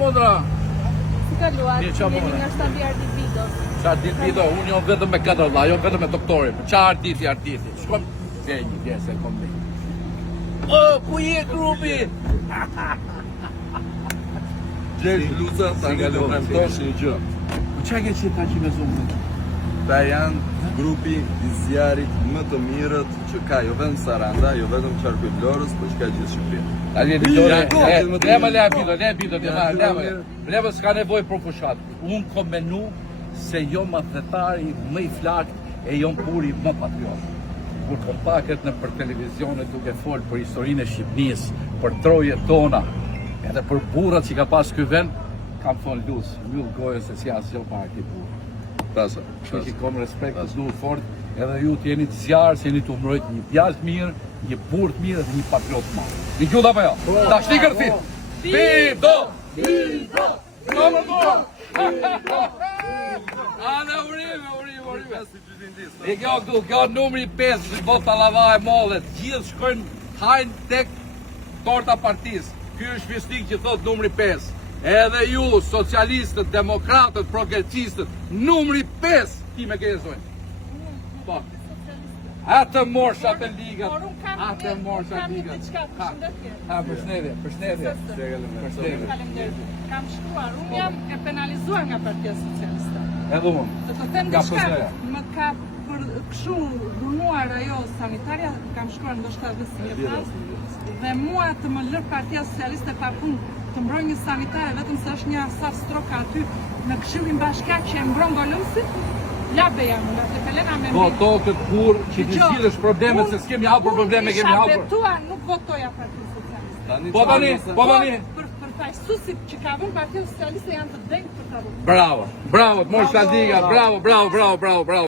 Mondra? Si kaluat? Mirë, qa Jeni Mondra? nga shtabi Ardit Bido. Qa Ardit Bido? Unë jom vetëm me 4 vlla, jom vetëm me doktori. Qa Arditi? Shkom... Vje, se kom dhe. O, ku je grupi? Gjerë Luca, ta nga do premtosh një gjë. Po qa ke që ta që me zumë? Ta janë grupi i zjarit më të mirët që ka jo vetëm Saranda, jo vetëm Qarkuj Vlorës, por që ka gjithë Shqipërinë. Ali le Bido, le s'ka nevoj për fushat. Unë kom menu se jo më thetari më i flakt e jo puri më patriot. Kur kom paket në për televizionet duke fol për historinë e Shqipënisë, për trojet tona, edhe për burrat që ka pas ky vend, kam thonë luz, mbyll gojën se si asgjë pa këtij burr. Pasa. Kështu që kom respekt të duhet fort, edhe ju të jeni të zjarë, se jeni të umrojt një djalë të mirë, një burr të mirë dhe një patriot të madh. Një gjuhë apo jo? Ta shti kërthit! Bido! Ana urime. E kjo numri 5, që bota lava e mollet, gjithë shkojnë hajnë tek torta partisë. Ky është fisnik që thot numri 5. Edhe ju, socialistët, demokratët, progresistët, numri 5, ti me gëzojnë. Po. Atë morsh atë ligat. Atë morsh atë ligat. Përshëndetje. Kam shkruar, unë jam e penalizuar nga Partia Socialiste. Edhe unë. Të të them diçka, më ka për kështu dhunuar ajo sanitaria, kam shkruar ndoshta vësi e pas, dhe mua të më lër Partia Socialiste pa punë, të mbroj një sanitare vetëm se është një saf stroka aty në Këshillin Bashkiak që e mbron Golumsit, labe jam unë, atë Helena me Voto këtë burr që të zgjidhësh problemet se s'kemi hapur probleme, kemi hapur. Unë isha betuar, nuk votoja Partia Socialiste. Po tani. Për faqësuesit që ka vënë Partia Socialiste janë të denjtë për ta votuar. Bravo, të morsh ta diga, bravo.